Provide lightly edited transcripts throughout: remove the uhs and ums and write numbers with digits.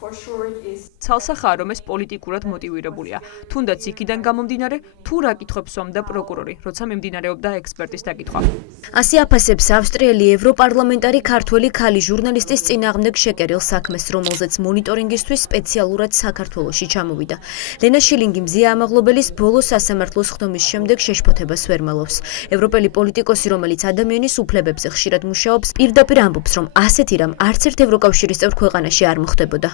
ცალსახაა, რომ ეს პოლიტიკურად მოტივირებულია. თუნდაც იქიდან გამომდინარე, თუ რა კითხვებს სვამდა პროკურორი, როცა მიმდინარეობდა ექსპერტის დაკითხვა. ასე აფასებს ავსტრიელი ევროპარლამენტარი ქართველი ქალი ჟურნალისტის წინააღმდეგ შეკერილ საქმეს, რომელზეც მონიტორინგისთვის სპეციალურად საქართველოში ჩამოვიდა. ლენა შილინგი მზია ამაღლობელის ბოლო სასამართლოს ხდომის შემდეგ შეშფოთებას ვერ მალავს. ევროპელი პოლიტიკოსი, რომელიც ადამიანის უფლებებზე ხშირად მუშაობს, პირდაპირ ამბობს, რომ ასეთი რამ არც ერთ ევროკავშირის წევრ ქვეყანაში არ მოხდებოდა.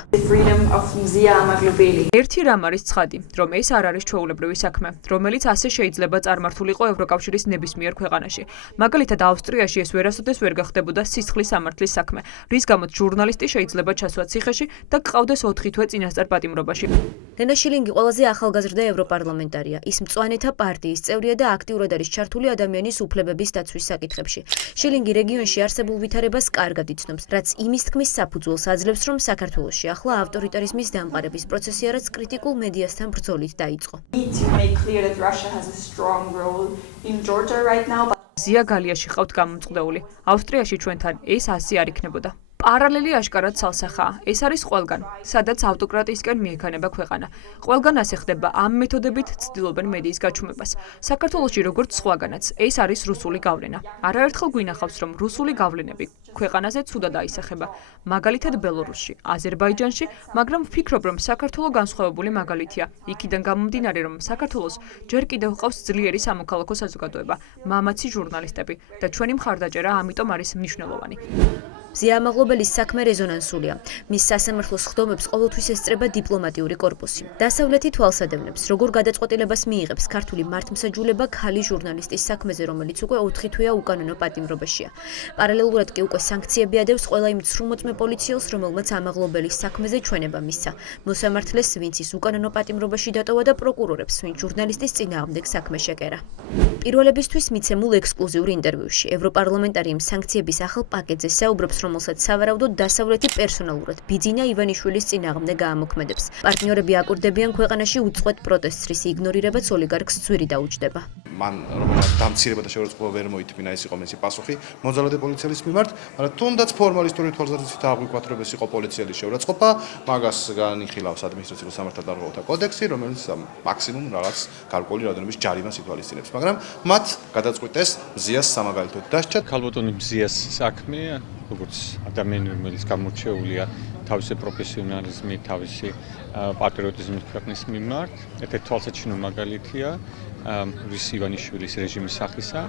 ერთი რამ არის ცხადი, რომ ეს არ არის ჩვეულებრივი საქმე, რომელიც ასე შეიძლება წარმართულიყო ევროკავშირის ნებისმიერ ქვეყანაში. მაგალითად, ავსტრიაში ეს ვერასოდეს ვერ გახდებოდა სისხლის სამართლის საქმე, რის გამოც ჟურნალისტი შეიძლება ჩასვა ციხეში და გყავდეს 4 თვე წინასწარ პატიმრობაში. ლენა შილინგი ყველაზე ახალგაზრდა ევროპარლამენტარია. ის მწვანეთა პარტიის წევრია და აქტიურად არის ჩართული ადამიანის უფლებების დაცვის საკითხებში. შილინგი რეგიონში არსებულ ვითარებას კარგად იცნობს, რაც იმის თქმის საფუძველს აძლევს, რომ საქართველოში ახლა ავტორიტარიზმის დამყარების პროცესი არაც კრიტიკულ მედიასთან ბრძოლით დაიწყო. ზია გალიაში ყავთ გამომწყდეული. ავსტრიაში ჩვენთან ეს ასე არ იქნებოდა. პარალელი აშკარად ცალსახაა. ეს არის ყველგან, სადაც ავტოკრატიისკენ მიექანება ქვეყანა. ყველგან ასე ხდება, ამ მეთოდებით ცდილობენ მედიის გაჩუმებას. საქართველოში როგორც სხვაგანაც, ეს არის რუსული გავლენა. არაერთხელ გვინახავს, რომ რუსული გავლენები ქვეყანაზე ცუდად აისახება. მაგალითად ბელორუსში, აზერბაიჯანში, მაგრამ ვფიქრობ, რომ საქართველო განსხვავებული მაგალითია. იქიდან გამომდინარე, რომ საქართველოს ჯერ კიდევ ჰყავს ძლიერი სამოქალაქო საზოგადოება, მამაცი ჟურნალისტები და ჩვენი მხარდაჭერა ამიტომ არის მნიშვნელოვანი. მზია ამაღლობელის საქმე რეზონანსულია. მის სასამართლოს ხდომებს ყოველთვის ესწრება დიპლომატიური კორპუსი. დასავლეთი თვალსადევნებს, როგორ გადაწყვეტილებას მიიღებს ქართული მართლმსაჯულება ქალი ჟურნალისტის საქმეზე, რომელიც უკვე 4 თვეა უკანონო პატიმრობაშია. პარალელურად კი უკვე სანქციები ადევს ყველა იმ ცრუმოწმე პოლიციელს, რომელმაც ამაღლობელის საქმეზე ჩვენება მისცა. მოსამართლეს, ვინც ის უკანონო პატიმრობაში დატოვა და პროკურორებს, ვინც ჟურნალისტის წინააღმდეგ საქმე შეკერა. პირველებისთვის მიცემულ ექსკლუზიურ ინტერვიუში ევროპარლამენტარი იმ სანქციების ახალ პაკეტზე საუბრობს, რომელსაც სავარაუდოდ დასავლეთი პერსონალურად ბიძინა ივანიშვილის წინააღმდეგ გაამოქმედებს. პარტნიორები აკვირდებიან ქვეყანაში უწყვეტ პროტესტს, რის იგნორირებაც ოლიგარქს ძვირი დაუჯდება. მან რომელსაც დამცირება და შეურაცხყოფა ვერ მოითმინა, ეს იყო მისი პასუხი მოძალადე პოლიციელის მიმართ, მაგრამ თუნდაც ფორმალისტური თვალსაზრისით აღვიქვათ, რომ ეს იყო პოლიციელის შეურაცხყოფა, მაგას განიხილავს ადმინისტრაციულ სამართალდამცავთა კოდექსი, რომელიც მაქსიმუმ რაღაც გარკვეული რაოდენობის ჯარიმას ითვალისწინებს, მაგრამ მათ გადაწყვიტეს მზიას სამაგალითოდ დასჯა. ქალბატონი მზიას საქმე, როგორც ადამიანი, რომელიც გამორჩეულია თავისი პროფესიონალიზმით, თავისი პატრიოტიზმით ქვეყნის მიმართ, ერთ-ერთი თვალსაჩინო მაგალითია რის ივანიშვილის რეჟიმის სახისა,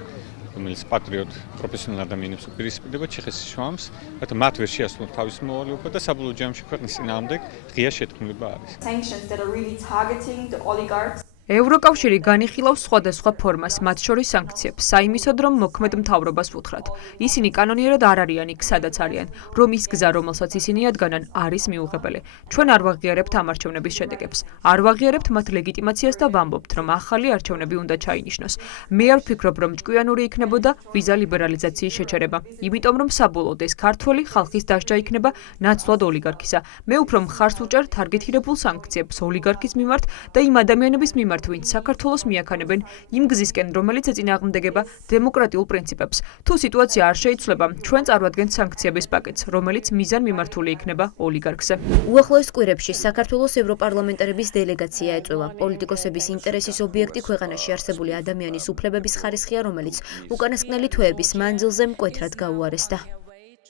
რომელიც პატრიოტ პროფესიონალ ადამიანებს უპირისპირდება ჩიხის შრომს, რათა მათ ვერ შეასრულონ თავის მოვალეობა და საბოლოო ჯამში ქვეყნის წინააღმდეგ ღია შეთქმულება არის. ევროკავშირი განიხილავს სხვადასხვა ფორმას, მათ შორის სანქციებს, საიმისოდ, რომ მოქმედ მთავრობას უთხრათ. ისინი კანონიერად არ არიან იქ, სადაც არიან, რომ ის გზა, რომელსაც ისინი ადგანან, არის მიუღებელი. ჩვენ არ ვაღიარებთ ამ არჩევნების შედეგებს. არ ვაღიარებთ მათ ლეგიტიმაციას და ვამბობთ, რომ ახალი არჩევნები უნდა ჩაინიშნოს. მე არ ვფიქრობ, რომ ჭკვიანური იქნებოდა ვიზა ლიბერალიზაციის შეჩერება. იმიტომ, რომ საბოლოოდ ეს ქართველი ხალხის დასჯა იქნება ნაცვლად ოლიგარქისა. მე უფრო მხარს ვუჭერ თარგეტირებულ სანქციებს ოლიგარქის მიმართ და იმ ადამიანების მიმართ, ვინც საქართველოს მიაქანებენ იმ გზისკენ, რომელიც ეწინააღმდეგება დემოკრატიულ პრინციპებს. თუ სიტუაცია არ შეიცვლება, ჩვენ წარვადგენთ სანქციების პაკეტს, რომელიც მიზან მიმართული იქნება ოლიგარქზე. უახლოეს კვირებში საქართველოს ევროპარლამენტარების დელეგაცია ეწევა. პოლიტიკოსების ინტერესის ობიექტი ქვეყანაში არსებული ადამიანის უფლებების ხარისხია, რომელიც უკანასკნელი თვეების მანძილზე მკვეთრად გაუარესდა.